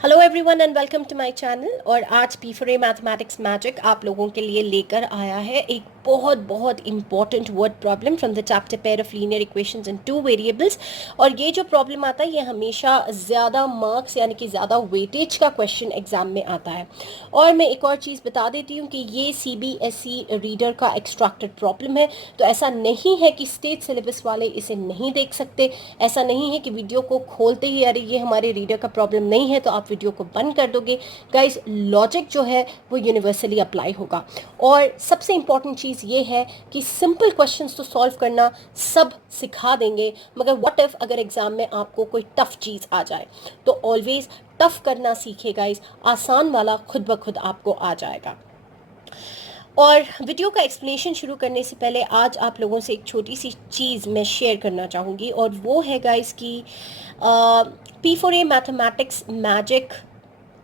Hello everyone and welcome to my channel. और आज P4A mathematics magic आप लोगों के लिए लेकर आया है एक बहुत बहुत important word problem from the chapter pair of linear equations in two variables. और ये जो प्रॉब्लम आता है ये हमेशा ज़्यादा मार्क्स यानी कि ज़्यादा वेटेज का क्वेश्चन एग्जाम में आता है। और मैं एक और चीज़ बता देती हूँ कि ये CBSE रीडर का एक्सट्रैक्टेड प्रॉब्लम है, तो ऐसा नहीं है कि स्टेट सिलेबस वाले इसे नहीं देख सकते। ऐसा नहीं है कि वीडियो को खोलते ही अरे ये हमारे रीडर का प्रॉब्लम नहीं है तो आप वीडियो को बंद कर दोगे। गाइस, लॉजिक जो है वो यूनिवर्सली अप्लाई होगा। और सबसे इंपॉर्टेंट चीज़ ये है कि सिंपल क्वेश्चंस तो सॉल्व करना सब सिखा देंगे, मगर व्हाट इफ अगर एग्जाम में आपको कोई टफ चीज़ आ जाए, तो ऑलवेज टफ करना सीखे गाइस, आसान वाला खुद ब खुद आपको आ जाएगा। और वीडियो का एक्सप्लेनेशन शुरू करने से पहले आज आप लोगों से एक छोटी सी चीज़ मैं शेयर करना चाहूँगी, और वो है गाइस कि P4A mathematics magic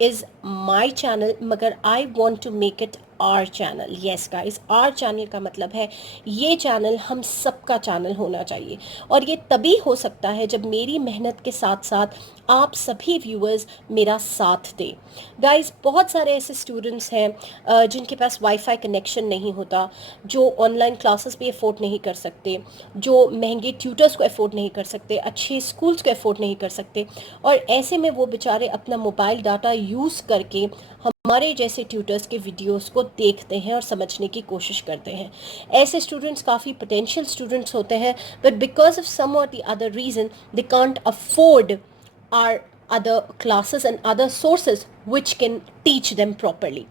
is my channel, मगर I want to make it our channel. Yes guys, our channel का मतलब है ये चैनल हम सबका चैनल होना चाहिए। और ये तभी हो सकता है जब मेरी मेहनत के साथ साथ आप सभी व्यूअर्स मेरा साथ दें। गाइस, बहुत सारे ऐसे स्टूडेंट्स हैं जिनके पास वाईफाई कनेक्शन नहीं होता, जो ऑनलाइन क्लासेस भी अफोर्ड नहीं कर सकते, जो महंगे ट्यूटर्स को अफोर्ड नहीं कर सकते, अच्छे स्कूल्स को अफोर्ड नहीं कर सकते। और ऐसे में वो बेचारे अपना मोबाइल डाटा यूज़ करके हमारे जैसे ट्यूटर्स के वीडियोस को देखते हैं और समझने की कोशिश करते हैं। ऐसे स्टूडेंट्स काफ़ी पोटेंशियल स्टूडेंट्स होते हैं, बट बिकॉज ऑफ सम और the other reason they can't afford are other classes and other sources which can teach them properly.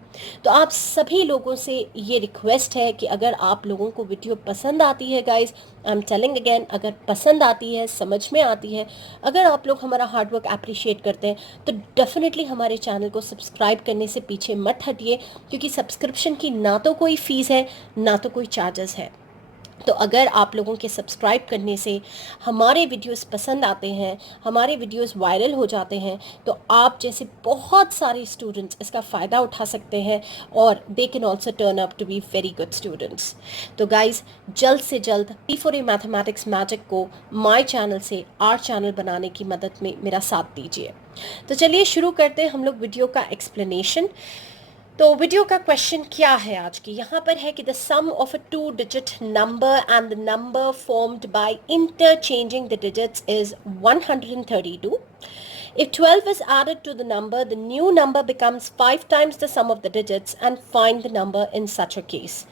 तो आप सभी लोगों से ये रिक्वेस्ट है कि अगर आप लोगों को वीडियो पसंद आती है guys, I am telling again, अगर पसंद आती है, समझ में आती है, अगर आप लोग हमारा हार्डवर्क अप्रिशिएट करते हैं, तो डेफिनेटली हमारे चैनल को सब्सक्राइब करने से पीछे मत हटिए, क्योंकि सब्सक्रिप्शन की ना तो कोई फ़ीस है ना तो कोई चार्जेस है। तो अगर आप लोगों के सब्सक्राइब करने से हमारे वीडियोस पसंद आते हैं, हमारे वीडियोस वायरल हो जाते हैं, तो आप जैसे बहुत सारे स्टूडेंट्स इसका फ़ायदा उठा सकते हैं और they can also turn up to be very good students. तो गाइज, जल्द से जल्द P4A मैथमेटिक्स मैजिक को माय चैनल से आर चैनल बनाने की मदद में मेरा साथ दीजिए। तो चलिए शुरू करते हैं हम लोग वीडियो का एक्सप्लेनेशन। तो वीडियो का क्वेश्चन क्या है आज की, यहाँ पर है कि the sum of a 2-digit number and the number formed by interchanging the digits is 132. If 12 is added to the number, the new number becomes 5 times the sum of the digits, and find the number in such a case.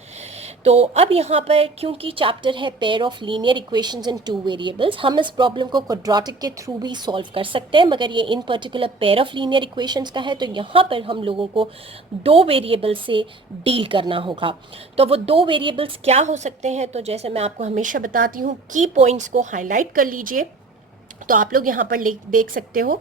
तो अब यहाँ पर क्योंकि chapter है pair of linear equations in two variables, हम इस problem को quadratic के थ्रू भी सॉल्व कर सकते हैं, मगर ये इन particular pair of linear equations का है, तो यहाँ पर हम लोगों को दो वेरिएबल से डील करना होगा। तो वो दो वेरिएबल्स क्या हो सकते हैं, तो जैसे मैं आपको हमेशा बताती हूँ, की पॉइंट्स को हाईलाइट कर लीजिए। तो आप लोग यहाँ पर देख सकते हो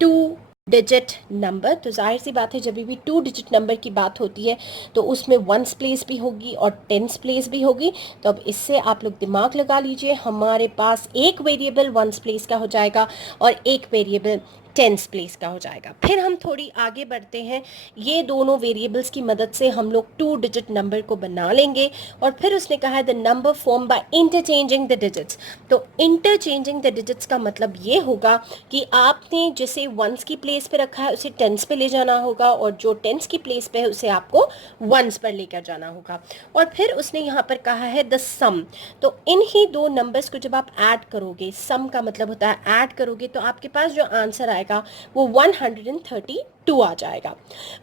2-digit नंबर। तो जाहिर सी बात है जब भी 2-digit नंबर की बात होती है तो उसमें वंस प्लेस भी होगी और टेंस प्लेस भी होगी। तो अब इससे आप लोग दिमाग लगा लीजिए, हमारे पास एक वेरिएबल वंस प्लेस का हो जाएगा और एक वेरिएबल टेंस प्लेस का हो जाएगा। फिर हम थोड़ी आगे बढ़ते हैं, ये दोनों वेरिएबल्स की मदद से हम लोग 2-digit नंबर को बना लेंगे। और फिर उसने कहा है the number form by interchanging the digits. तो इंटरचेंजिंग द डिजिट्स का मतलब ये होगा कि आपने जिसे वंस की प्लेस पे रखा है उसे टेंस पे ले जाना होगा, और जो टेंस की प्लेस पे है उसे आपको वंस पर लेकर जाना होगा। और फिर उसने यहाँ पर कहा है द सम। तो इन ही दो नंबर्स को जब आप ऐड करोगे, सम का मतलब होता है ऐड करोगे, तो आपके पास जो आंसर आएगा वो 132 आ जाएगा।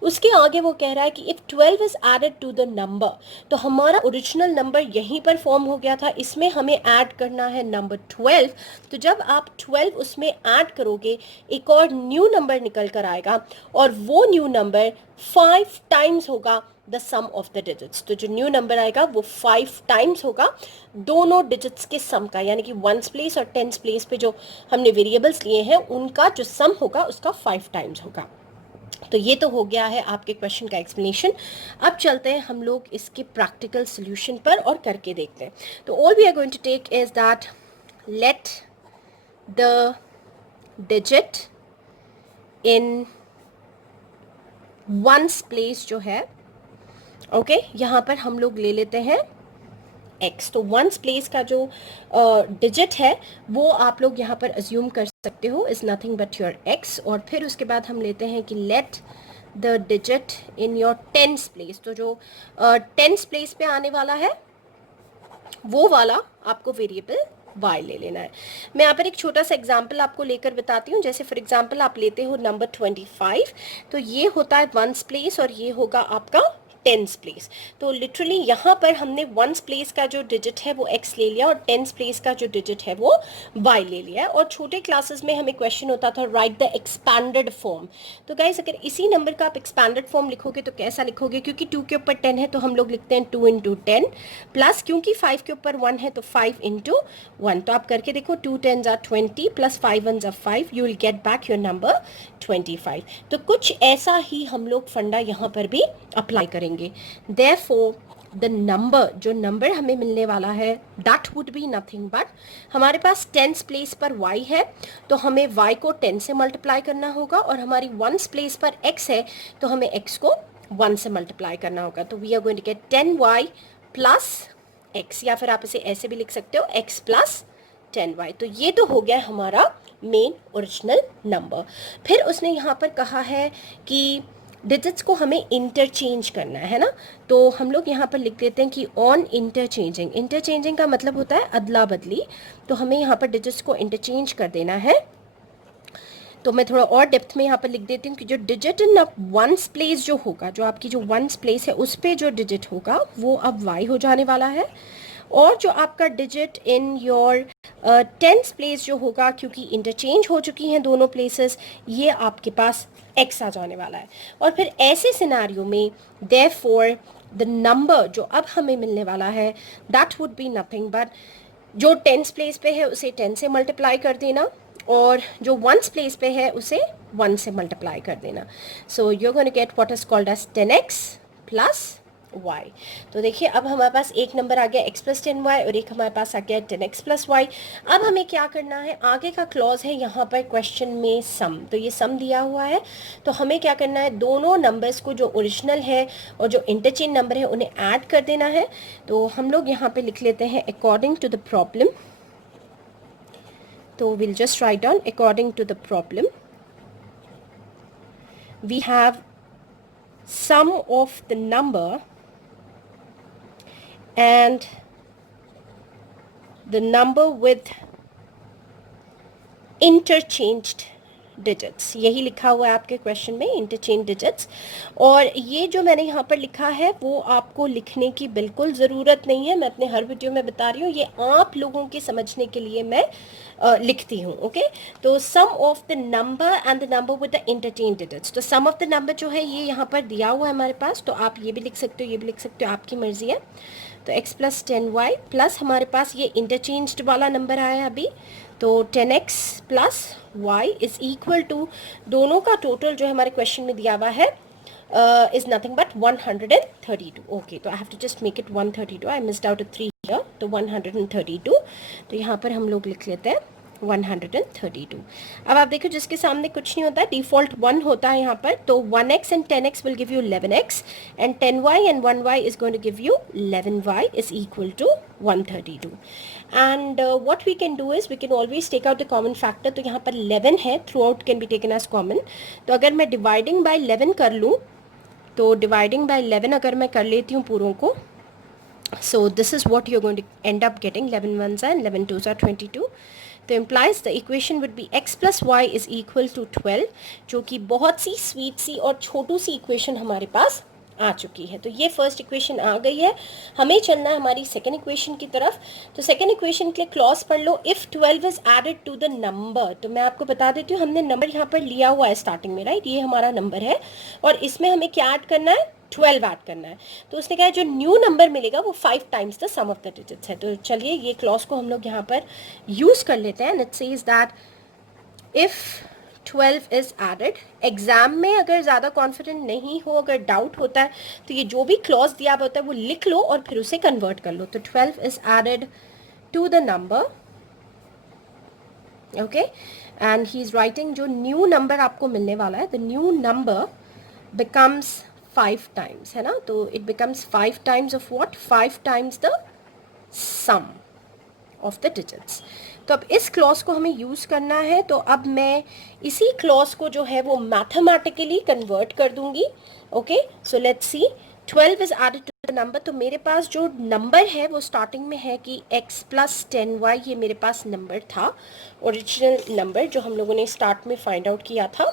उसके आगे वो कह रहा है कि if 12 is added to the number, तो हमारा ओरिजिनल नंबर यहीं पर फॉर्म हो गया था, इसमें हमें ऐड करना है नंबर 12। तो जब आप 12 उसमें ऐड करोगे, एक और न्यू नंबर निकल कर आएगा, और वो न्यू नंबर 5 टाइम्स होगा the sum of the digits. तो जो न्यू नंबर आएगा वो 5 टाइम्स होगा दोनों डिजिट्स के सम का, यानी कि वंस प्लेस और टेंस प्लेस पे जो हमने वेरिएबल्स लिए हैं उनका जो सम होगा उसका 5 टाइम्स होगा। तो ये तो हो गया है आपके क्वेश्चन का एक्सप्लेनेशन। अब चलते हैं हम लोग इसके प्रैक्टिकल सोल्यूशन पर और करके देखते हैं। तो all we are going to take is that let the digit in ones place जो है, ओके, यहाँ पर हम लोग ले लेते हैं x। तो वंस प्लेस का जो डिजिट है वो आप लोग यहाँ पर अज्यूम कर सकते हो is nothing but your x। और फिर उसके बाद हम लेते हैं कि late the digit in your tens place. तो जो टेंस प्लेस पे आने वाला है वो वाला आपको वेरिएबल y ले लेना है। मैं यहाँ पर एक छोटा सा एग्जाम्पल आपको लेकर बताती हूँ। जैसे फॉर एग्जाम्पल आप लेते हो नंबर 25, तो ये होता है वंस प्लेस और ये होगा आपका टेंस प्लेस। तो लिटरली यहाँ पर हमने वंस प्लेस का जो डिजिट है वो x ले लिया और टेंस प्लेस का जो डिजिट है वो y ले लिया है। और छोटे क्लासेस में हमें क्वेश्चन होता था राइट द एक्सपैंडेड फॉर्म। तो गाइस अगर इसी नंबर का आप एक्सपैंडेड फॉर्म लिखोगे तो कैसा लिखोगे, क्योंकि 2 के ऊपर 10 है तो हम लोग लिखते हैं 2 इंटू 10, प्लस क्योंकि 5 के ऊपर 1 है तो 5 इंटू 1। तो आप करके देखो 2 10s are 20 plus 5 1s are 5, you will get back your number 25। तो कुछ ऐसा ही हम लोग फंडा यहाँ पर भी अप्लाई करेंगे। Therefore, the number, जो नंबर हमें मिलने वाला है that would be nothing but, हमारे पास टेंस प्लेस पर y है तो हमें y को 10 से मल्टीप्लाई करना होगा, और हमारी वंस प्लेस पर x है तो हमें x को 1 से मल्टीप्लाई करना होगा। तो we are going to get 10y plus x, या फिर आप इसे ऐसे भी लिख सकते हो x प्लस 10y। तो ये तो हो गया हमारा मेन ओरिजिनल नंबर। फिर उसने यहाँ पर कहा है कि डिजिट्स को हमें इंटरचेंज करना है ना, तो हम लोग यहाँ पर लिख देते हैं कि ऑन इंटरचेंजिंग। इंटरचेंजिंग का मतलब होता है अदला बदली, तो हमें यहाँ पर डिजिट्स को इंटरचेंज कर देना है। तो मैं थोड़ा और डेप्थ में यहाँ पर लिख देती हूँ कि जो डिजिट इन वंस प्लेस जो होगा, जो आपकी जो वंस प्लेस है उस पर जो डिजिट होगा वो अब y हो जाने वाला है, और जो आपका digit in your tens place जो होगा, क्योंकि इंटरचेंज हो चुकी हैं दोनों प्लेसेस, ये आपके पास x आ जाने वाला है। और फिर ऐसे सिनारियो में देयरफॉर द नंबर जो अब हमें मिलने वाला है that would be nothing but, जो टेंस प्लेस पे है उसे 10 से मल्टीप्लाई कर देना, और जो वंस प्लेस पे है उसे 1 से मल्टीप्लाई कर देना। So you are going to get what is called as 10x plus y। तो देखिए अब हमारे पास एक नंबर आ गया x प्लस 10y और एक हमारे पास आ गया 10x प्लस y। अब हमें क्या करना है, आगे का क्लॉज है यहाँ पर क्वेश्चन में सम। तो ये सम दिया हुआ है, तो हमें क्या करना है, दोनों नंबर्स को जो ओरिजिनल है और जो इंटरचेंज नंबर है उन्हें ऐड कर देना है। तो हम लोग यहाँ पे लिख लेते हैं अकॉर्डिंग टू द प्रॉब्लम। तो will just write down according to the problem we have sum of the number and the number with interchanged digits. यही लिखा हुआ है आपके क्वेश्चन में, इंटरचेंज डिजिट्स। और ये जो मैंने यहाँ पर लिखा है वो आपको लिखने की बिल्कुल ज़रूरत नहीं है, मैं अपने हर वीडियो में बता रही हूँ, ये आप लोगों के समझने के लिए मैं लिखती हूँ। ओके, तो sum of the number and the number with the interchange digits. तो सम ऑफ द नंबर जो है ये यहाँ पर दिया हुआ है हमारे पास, तो आप ये भी लिख सकते हो, ये भी लिख सकते हो, आपकी मर्जी है। तो x प्लस 10y प्लस हमारे पास ये इंटरचेंज्ड वाला नंबर आया है अभी, तो 10x plus y is equal to, दोनों का टोटल जो है हमारे क्वेश्चन में दिया हुआ है इज नथिंग बट 132। ओके, तो I have to just make it 132, I missed out 3 here, तो 132। तो यहाँ पर हम लोग लिख लेते हैं 132। अब आप देखो जिसके सामने कुछ नहीं होता है, डिफॉल्ट 1 होता है यहाँ पर, तो 1x and 10x will give you 11x and 10y and 1y is going to give you 11y is equal to 132। And what we can do is we can always take out the common factor. तो यहाँ पर 11 है, throughout can be taken as common. तो अगर मैं dividing by 11 कर लूँ, तो डिवाइडिंग बाय 11 अगर मैं कर लेती हूँ पूरों को, so this is what you're going to end up getting, 11 ones and 11 twos are 22। तो implies the equation would be x plus y is equal to 12, जो कि बहुत सी स्वीट सी और छोटू सी इक्वेशन हमारे पास आ चुकी है। तो ये फर्स्ट इक्वेशन आ गई है, हमें चलना है हमारी सेकेंड इक्वेशन की तरफ। तो सेकेंड इक्वेशन के लिए क्लॉज पढ़ लो, if 12 is added to the number. तो मैं आपको बता देती हूँ, हमने नंबर यहाँ पर लिया हुआ है स्टार्टिंग में, राइट, ये हमारा नंबर है और इसमें हमें क्या ऐड करना है, 12 ऐड करना है। तो उसने कहा जो न्यू नंबर मिलेगा वो 5 times the sum of the digits है। तो चलिए ये क्लॉज को हम लोग यहाँ पर यूज कर लेते हैं। It says that if 12 is added, exam में अगर ज़्यादा कॉन्फिडेंट नहीं हो, अगर डाउट होता है तो ये जो भी क्लॉज दिया होता है वो लिख लो और फिर उसे कन्वर्ट कर लो। तो 12 is added to the number, okay, and he is writing जो न्यू नंबर आपको मिलने वाला है, the new number becomes 5 times, है ना। तो it becomes 5 times of what, 5 times the sum of the digits. तो अब इस क्लॉज को हमें यूज़ करना है, तो अब मैं इसी क्लॉज को जो है वो मैथमेटिकली कन्वर्ट कर दूंगी. Okay, so let's see. 12 is added to the number. तो मेरे पास जो नंबर है वो स्टार्टिंग में है कि x प्लस 10y, ये मेरे पास नंबर था, ओरिजिनल नंबर जो हम लोगों ने स्टार्ट में फाइंड आउट किया था.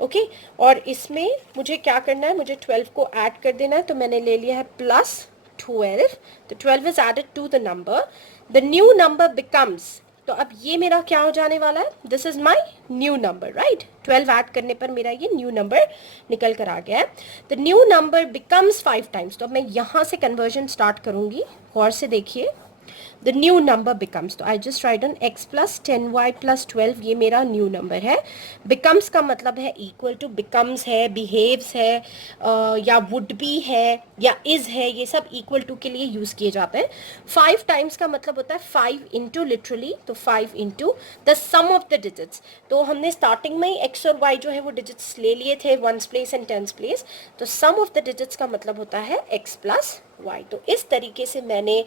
ओके, और इसमें मुझे क्या करना है, मुझे 12 को ऐड कर देना है. तो मैंने ले लिया है प्लस 12. तो 12 is added to the number. The new number becomes, तो अब ये मेरा क्या हो जाने वाला है, this is my new number, right. 12 add करने पर मेरा ये न्यू नंबर निकल कर आ गया है. The new number becomes 5 times. तो अब मैं यहाँ से कन्वर्जन स्टार्ट करूँगी, गौर से देखिए. द न्यू नंबर बिकम्स, तो I just right on x plus 10y plus 12, ये मेरा न्यू नंबर है. बिकम्स का मतलब है इक्वल टू, बिकम्स है, बिहेव्स है, या वुड बी है, या इज है, ये सब इक्वल टू के लिए यूज़ किए जाते हैं. 5 टाइम्स का मतलब होता है 5 इंटू, लिटरली, तो 5 into the sum of the digits. तो हमने स्टार्टिंग में ही x और y जो है वो डिजिट्स ले लिए थे, 1s place and 10s place. तो सम ऑफ द डिजिट्स का मतलब होता है x प्लस y. तो इस तरीके से मैंने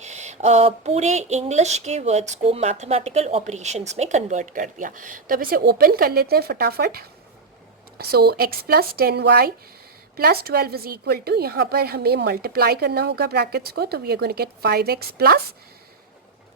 पूरे इंग्लिश के वर्ड्स को मैथमेटिकल ऑपरेशंस में कन्वर्ट कर दिया. तो अब इसे ओपन कर लेते हैं फटाफट. So x plus 10y plus 12 is equal to, यहाँ पर हमें मल्टीप्लाई करना होगा ब्रैकेट्स को, तो we are going to get 5x plus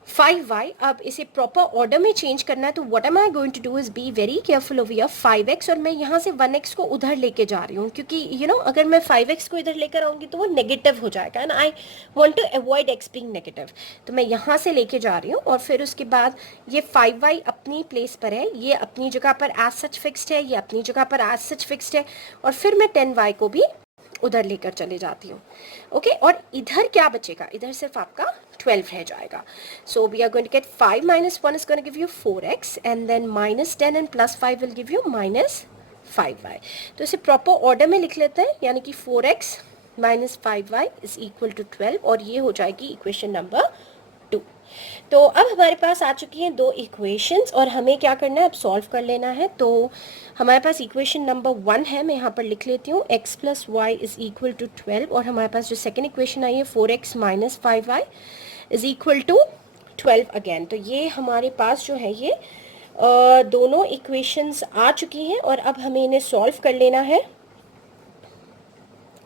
5y. अब इसे प्रॉपर ऑर्डर में चेंज करना है, तो what am I going to do is be very careful over here. 5x, और मैं यहाँ से 1x को उधर लेके जा रही हूँ, क्योंकि यू नो अगर मैं 5x को इधर लेकर आऊँगी तो वो नेगेटिव हो जाएगा, and I want to avoid x being negative. तो मैं यहाँ से लेके जा रही हूँ, और फिर उसके बाद ये 5y अपनी प्लेस पर है, ये अपनी जगह पर एज सच फिक्स्ड है, ये अपनी जगह पर एज सच फिक्स्ड है, और फिर मैं 10y को भी उधर लेकर चले जाती हूँ. ओके, और इधर क्या बचेगा, इधर सिर्फ आपका 12 रह जाएगा. So we are going to get 5 minus 1 is going to give you 4x, and then minus 10 and plus 5 will give you minus 5y. तो इसे प्रॉपर ऑर्डर में लिख लेते हैं, यानी कि 4x minus 5y is equal to 12, और ये हो जाएगी इक्वेशन नंबर 2. तो अब हमारे पास आ चुकी हैं 2 इक्वेशंस, और हमें क्या करना है, अब सॉल्व कर लेना है. तो हमारे पास इक्वेशन नंबर 1 है, मैं यहाँ पर लिख लेती हूँ, x plus y is equal to 12, और हमारे पास जो सेकेंड इक्वेशन आई है 4x minus 5y is equal to 12 again. तो ये हमारे पास जो है ये दोनों इक्वेशंस आ चुकी हैं, और अब हमें इन्हें सॉल्व कर लेना है.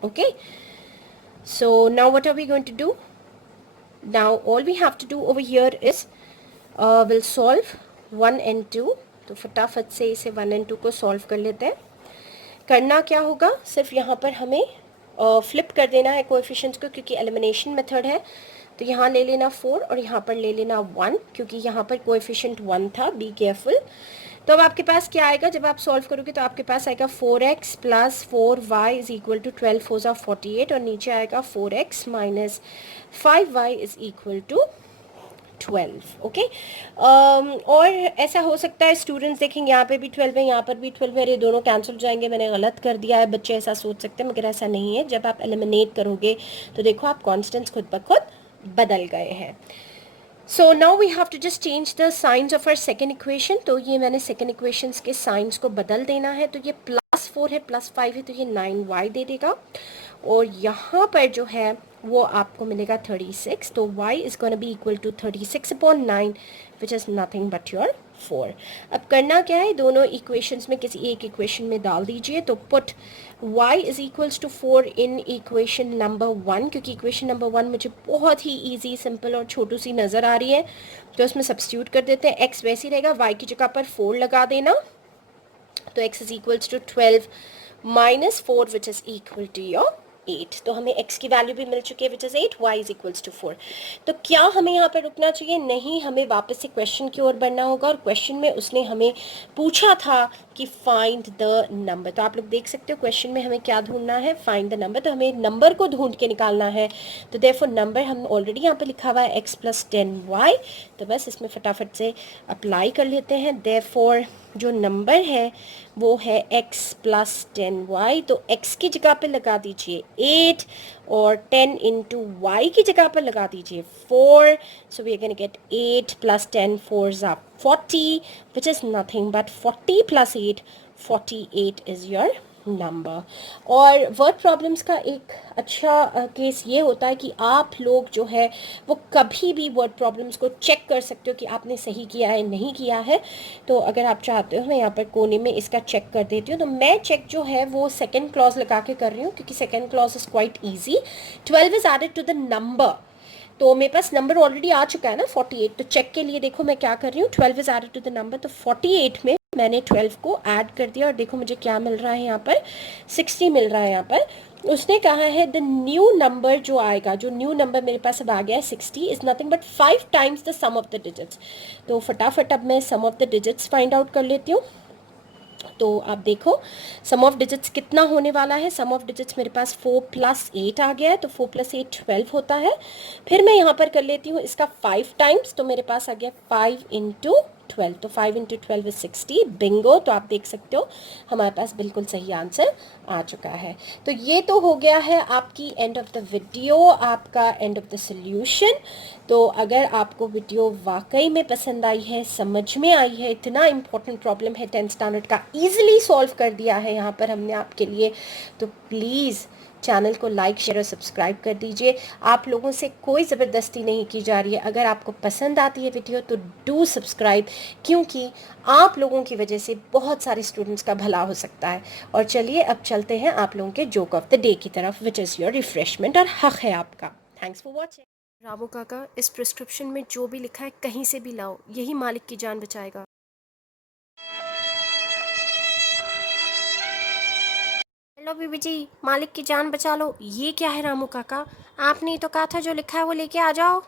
Okay, so now what are we going to do. Now all we have to do over here is we'll solve 1 and 2. तो फटाफट से इसे 1 and 2 को सॉल्व कर लेते हैं. करना क्या होगा, सिर्फ यहाँ पर हमें फ्लिप कर देना है कोएफिशिएंट्स को, क्योंकि एलिमिनेशन मेथड है. तो यहाँ ले लेना 4 और यहाँ पर ले लेना 1, क्योंकि यहाँ पर कोएफिशिएंट 1 था. Be careful. तो अब आपके पास क्या आएगा, जब आप सॉल्व करोगे तो आपके पास आएगा 4x plus 4y is equal to 12 4 48, और नीचे आएगा 4x minus 5y is equal to 12. Okay, और ऐसा हो सकता है स्टूडेंट्स देखेंगे यहाँ पे भी 12 है, यहाँ पर भी 12 है, ये दोनों कैंसिल हो जाएंगे, मैंने गलत कर दिया है. बच्चे ऐसा सोच सकते हैं, मगर ऐसा नहीं है. जब आप एलिमिनेट करोगे तो देखो आप कॉन्स्टेंट्स खुद ब खुद बदल गए हैं. So now we have to just change the signs of our second equation. तो ये मैंने second equations के signs को बदल देना है. तो ये प्लस 4 है, प्लस 5 है, तो ये 9y दे देगा, और यहाँ पर जो है वो आपको मिलेगा 36. तो y is going to be equal to 36/9, which is nothing but your 4. अब करना क्या है, दोनों इक्वेशंस में किसी एक इक्वेशन में डाल दीजिए. तो put y is equals to 4 in equation number 1, क्योंकि इक्वेशन नंबर 1 मुझे बहुत ही इजी, सिंपल और छोटू सी नज़र आ रही है, तो उसमें सब्स्टिट्यूट कर देते हैं. x वैसे ही रहेगा, y की जगह पर 4 लगा देना. तो x is equals to 12 minus 4, which is equal to your 8. तो हमें x की वैल्यू भी मिल चुकी है, which is 8, y is equals to 4. तो क्या हमें यहाँ पर रुकना चाहिए, नहीं, हमें वापस से क्वेश्चन की ओर बढ़ना होगा. और क्वेश्चन में उसने हमें पूछा था कि फाइंड द नंबर. तो आप लोग देख सकते हो क्वेश्चन में हमें क्या ढूंढना है, फाइंड द नंबर. तो हमें नंबर को ढूंढ के निकालना है. तो देयरफॉर नंबर हम ऑलरेडी यहाँ पर लिखा हुआ है x प्लस 10y, तो बस इसमें फटाफट से अप्लाई कर लेते हैं. देयरफॉर जो नंबर है वो है x प्लस 10y. तो x की जगह पे लगा दीजिए 8, और 10 इंटू y की जगह पर लगा दीजिए 4. So we are going to get 8 plus 10 4s are 40, which is nothing but 40 plus 8, 48 is your number. और वर्ड प्रॉब्लम्स का एक अच्छा केस ये होता है कि आप लोग जो है वो कभी भी वर्ड प्रॉब्लम्स को चेक कर सकते हो कि आपने सही किया है नहीं किया है। तो अगर आप चाहते हो मैं यहाँ पर कोने में इसका चेक कर देती हूँ। तो मैं चेक जो है वो सेकेंड क्लॉज लगा के कर रही हूँ क्योंकि second clause is quite easy. 12 is added to the number, तो मेरे पास नंबर ऑलरेडी आ चुका है ना 48। तो चेक के लिए देखो मैं क्या कर रही हूँ, 12 is added to the number, तो 48 में मैंने 12 को ऐड कर दिया और देखो मुझे क्या मिल रहा है यहाँ पर, 60 मिल रहा है यहाँ पर। उसने कहा है द न्यू नंबर जो आएगा, जो न्यू नंबर मेरे पास अब आ गया है 60 is nothing but 5 times the sum of the digits. तो फटाफट अब मैं sum of the digits find out कर लेती हूँ। तो आप देखो सम ऑफ डिजिट्स कितना होने वाला है। सम ऑफ डिजिट्स मेरे पास 4 + 8 आ गया है, तो 4 + 8 12 होता है। फिर मैं यहाँ पर कर लेती हूँ इसका 5 टाइम्स, तो मेरे पास आ गया 5 × 12, तो 5 × 12 इज 60। बिंगो। तो आप देख सकते हो हमारे पास बिल्कुल सही आंसर आ चुका है। तो ये तो हो गया है आपकी एंड ऑफ द वीडियो, आपका एंड ऑफ द सोल्यूशन। तो अगर आपको वीडियो वाकई में पसंद आई है, समझ में आई है, इतना इम्पोर्टेंट प्रॉब्लम है 10th स्टैंडर्ड का, ईजिली सॉल्व कर दिया है यहाँ पर हमने आपके लिए, तो प्लीज़ चैनल को लाइक शेयर और सब्सक्राइब कर दीजिए। आप लोगों से कोई ज़बरदस्ती नहीं की जा रही है। अगर आपको पसंद आती है वीडियो तो डू सब्सक्राइब, क्योंकि आप लोगों की वजह से बहुत सारे स्टूडेंट्स का भला हो सकता है। और चलिए अब चलते हैं आप लोगों के जोक ऑफ द डे की तरफ, विच इज़ योर रिफ्रेशमेंट, और हक है आपका। Thanks for watching. रामू काका, इस प्रिस्क्रिप्शन में जो भी लिखा है कहीं से भी लाओ, यही मालिक की जान बचाएगा। हेलो बीबी जी, मालिक की जान बचा लो। ये क्या है रामू काका, आपने ही तो कहा था जो लिखा है वो लेके आ जाओ।